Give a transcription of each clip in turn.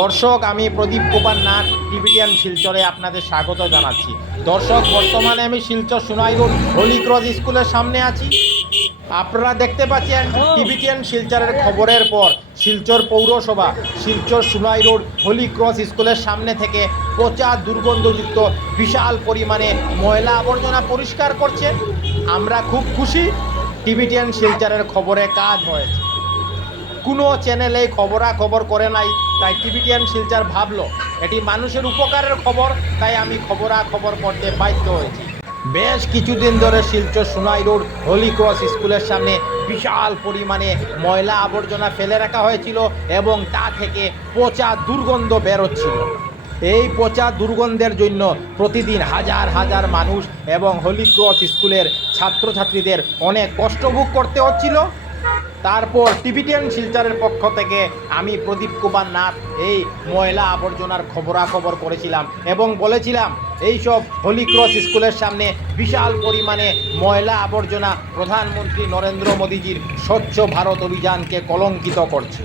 দর্শক, আমি প্রদীপ কুমার নাথ টিবিটিয়ান শিলচরে আপনাদের স্বাগত জানাচ্ছি। দর্শক, বর্তমানে আমি Silchar Sonai road holy cross স্কুলের সামনে আছি। আপনারা দেখতে পাচ্ছেন টিবিটিয়ান শিলচরের খবরের পর শিলচর পৌরসভা, Silchar Sonai road holy cross স্কুলের সামনে থেকে পচা দুর্গন্ধযুক্ত বিশাল পরিমাণে ময়লা আবর্জনা পরিষ্কার করছে আমরা খুব খুশি টিবিটিয়ান শিলচরের খবরে কাজ হয়েছে। কোনো চ্যানেলে খবরাখবর করে নাই, তাই টিভিটিয়ান শিলচার ভাবলো, এটি মানুষের উপকারের খবর, তাই আমি খবরাখবর করতে বাধ্য হয়েছি। বেশ কিছুদিন ধরে Silchar Sonai road holy cross স্কুলের সামনে বিশাল পরিমাণে ময়লা আবর্জনা ফেলে রাখা হয়েছিল এবং তা থেকে পচা দুর্গন্ধ বেরোচ্ছিল। এই পচা দুর্গন্ধের জন্য প্রতিদিন হাজার হাজার মানুষ এবং হোলি ক্রস স্কুলের ছাত্রছাত্রীদের অনেক কষ্ট ভোগ করতে হচ্ছিল। তারপর টিভিটিয়ান শিলচরের পক্ষ থেকে আমি প্রদীপ কুমার নাথ এই ময়লা আবর্জনার খবরাখবর করেছিলাম এবং বলেছিলাম, এই সব হোলি ক্রস স্কুলের সামনে বিশাল পরিমাণে ময়লা আবর্জনা প্রধানমন্ত্রী নরেন্দ্র মোদীজির স্বচ্ছ ভারত অভিযানকে কলঙ্কিত করছে।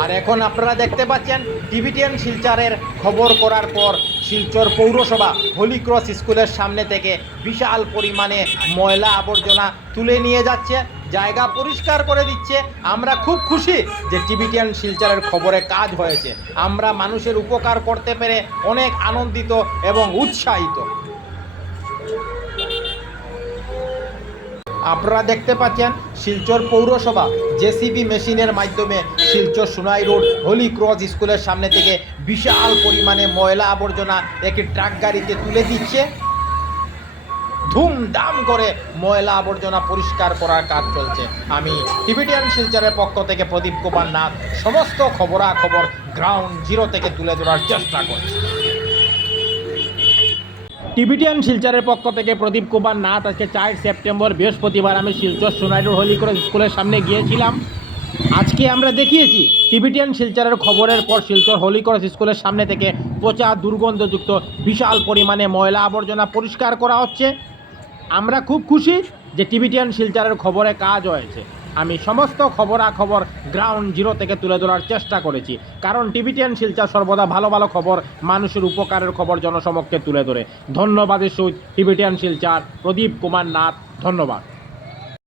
আর এখন আপনারা দেখতে পাচ্ছেন টিভিটিয়ান শিলচরের খবর করার পর শিলচর পৌরসভা হোলি ক্রস স্কুলের সামনে থেকে বিশাল পরিমাণে ময়লা আবর্জনা তুলে নিয়ে যাচ্ছে। জায়গা পরিষ্কার করে দিচ্ছে। আমরা খুব খুশি যে টিভিটিয়ান শিলচরের খবরে কাজ হয়েছে। আমরা মানুষের উপকার করতে পেরে অনেক আনন্দিত এবং উৎসাহিত। আপনারা দেখতে পাচ্ছেন শিলচর পৌরসভা জেসিবি মেশিনের মাধ্যমে Silchar Sonai road holy cross স্কুলের সামনে থেকে বিশাল পরিমাণে ময়লা আবর্জনা একটি ট্রাক গাড়িতে তুলে দিচ্ছে। ধুমধাম করে ময়লা আবর্জনা পরিষ্কার করার কাজ চলছে। আমি টিভিটিয়ান শিলচরের পক্ষ থেকে প্রদীপ কুমার নাথ, সমস্ত খবরাখবর গ্রাউন্ড জিরো থেকে তুলে ধরার চেষ্টা করছি। টিভিটিয়ান শিলচরের পক্ষ থেকে প্রদীপ কুমার নাথ, আজকে চার সেপ্টেম্বর, বৃহস্পতিবার আমি শিলচর সোনাইডুর হলিক্রস স্কুলের সামনে গিয়েছিলাম। আজকে আমরা দেখিয়েছি টিভিটিয়ান শিলচরের খবরের পর শিলচর হলিক্রস স্কুলের সামনে থেকে পচা দুর্গন্ধযুক্ত বিশাল পরিমাণে ময়লা আবর্জনা পরিষ্কার করা হচ্ছে। আমরা খুব খুশি যে টিভিটিয়ান শিলচারের খবরে কাজ হয়েছে। আমি সমস্ত খবরাখবর গ্রাউন্ড জিরো থেকে তুলে ধরার চেষ্টা করেছি। কারণ টিভিটিয়ান শিলচার সর্বদা ভালো ভালো খবর, মানুষের উপকারের খবর জনসমক্ষে তুলে ধরে। ধন্যবাদের সহিত টিভিটিয়ান শিলচার, প্রদীপ কুমার নাথ, ধন্যবাদ।